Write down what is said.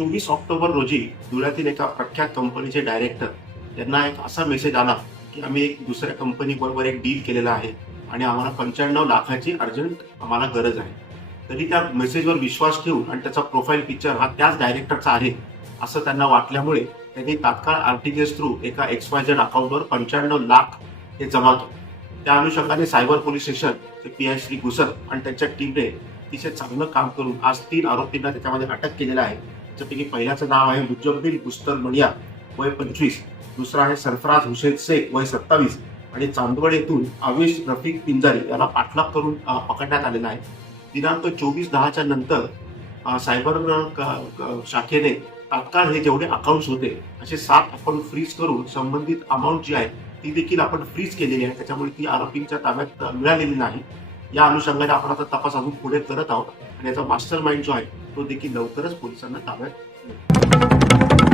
चोवीस ऑक्टोबर रोजी धुळ्यातील एका प्रख्यात कंपनीचे डायरेक्टर यांना एक असा मेसेज आला की आम्ही एक दुसऱ्या कंपनी बरोबर एक डील केलेला आहे आणि आम्हाला पंच्याण्णव लाखाची अर्जंट आम्हाला गरज आहे. तरी त्या मेसेजवर विश्वास ठेवून आणि त्याचा प्रोफाईल पिक्चर हा त्याच डायरेक्टरचा आहे असं त्यांना वाटल्यामुळे त्यांनी तात्काळ आरटीजीएस थ्रू एका एक्सवायझेड झेड अकाउंटवर पंच्याण्णव लाख हे जमा केले. त्या अनुषंगाने सायबर पोलीस स्टेशन ते पी आय श्री घुसर आणि त्यांच्या टीमने अतिशय चांगलं काम करून आज तीन आरोपींना त्याच्यामध्ये अटक केलेलं आहे. त्याच्यापैकी पहिल्याचं नाव आहे मुजब्बिल बुस्तर मणिया वय पंचवीस. दुसरा आहे सरफराज हुसेन शेख वय सत्तावीस. आणि चांदवड येथून आवेश रफिक पिंजारी याला पाठलाग करून पकडण्यात आलेला आहे. दिनांक चोवीस दहाच्या नंतर सायबर शाखेने तात्काळ हे जेवढे अकाउंट्स होते असे सात अकाउंट फ्रीज करून संबंधित अमाऊंट जी आहे ती देखील आपण फ्रीज केलेली आहे. त्याच्यामुळे ती आरोपींच्या ताब्यात मिळालेली नाही. या अनुषंगाने आपण आता तपास अजून पुढे करत आहोत. आणि याचा मास्टर माइंड जो आहे तो देखील लवकरच पोलिसांना ताब्यात